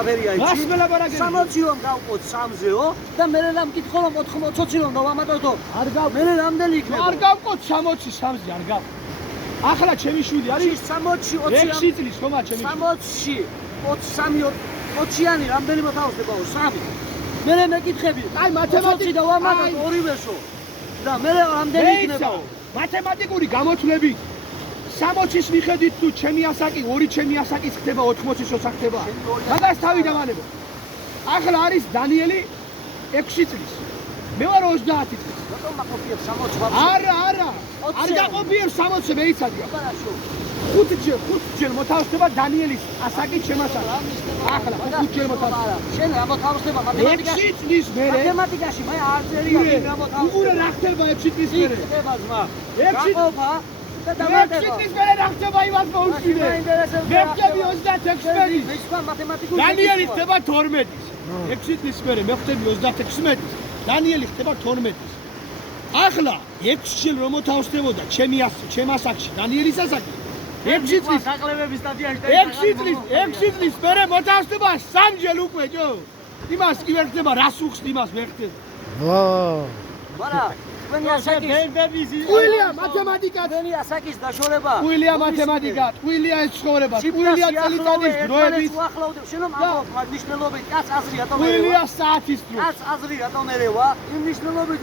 აფერია იცი? მას მელაბარაგები. 60-ო გავყოთ 3-ზეო და მე რა მკითხო რომ 20-ო რომ დავამატოთ. არ გავ მე რამდენი იქნება? არ გავყოთ 60-ში 3-ზე არ გავ. ახლა ჩემი შვილი არის 60-ში 6 წლის ხომა ჩემი. 60-ში 20-იანი რამდენი მოთავსდებაო? 3. მე მეკითხები. აი მათემატიკა დავამატოთ ორივეშო. და მე რამდენი იქნებაო? მათემატიკური გამოთვლები 60-ის მიხედვით თუ ჩემი ასაკი 2 ჩემი ასაკის ხდება 80-ის როცა ხდება. მაგას თავი დავანებო. ახლა არის დანიელი 6 წლის. მე ვარ 30 წლის. რატომ მაყოფიერ 60? არა, არ გაყოფიერ 60-ზე მეიცადია. ბარაშო. 5 მოთავსდება დანიელის ასაკი ჩემ ასაკი. ახლა 5 ჯერ მოთავსდება. შენ რა მოთავსდება მათემატიკაში? 6 წლის მერე. მათემატიკაში მე არ წერია რა მოთავსდება. უყურე რა ხდება 6 წლის მერე. ხდება ძმა. 6 გაყოფა და 6 დამატება. წლის მერე რა ხდება იმას მოუშვიდე. მე ხდები 36-ის. მე სხვა მათემატიკურ დანიელი ხდება 12-ის. 6 წლის მერე მე ხდები 36-ის. დანიელი ხდება 12-ის. ახლა 6 ჯერ რომ მოთავსდებოდა ჩემ ასაკში დანიელის ასაკი 6 წლის გაყლებების სტადიაში 6 წლის მერე მოთავსდება 3 ჯერ უკვე ჯო იმას კი ვერ ხდება რას უხსნ იმას ვერ ხდება მარა თქვენი ასაკი ტყუილია მათემატიკა თქვენი ასაკის დაშორება ტყუილია მათემატიკა ტყუილია ეს ცხოვრება ტყუილია წელიწადის დროების უახლოვდება შენ რომ ამბობ მაგ მნიშვნელობით კაც აზრი რატომ ერევა ტყუილია საათის დრო კაც აზრი რატომ ერევა იმ მნიშვნელობით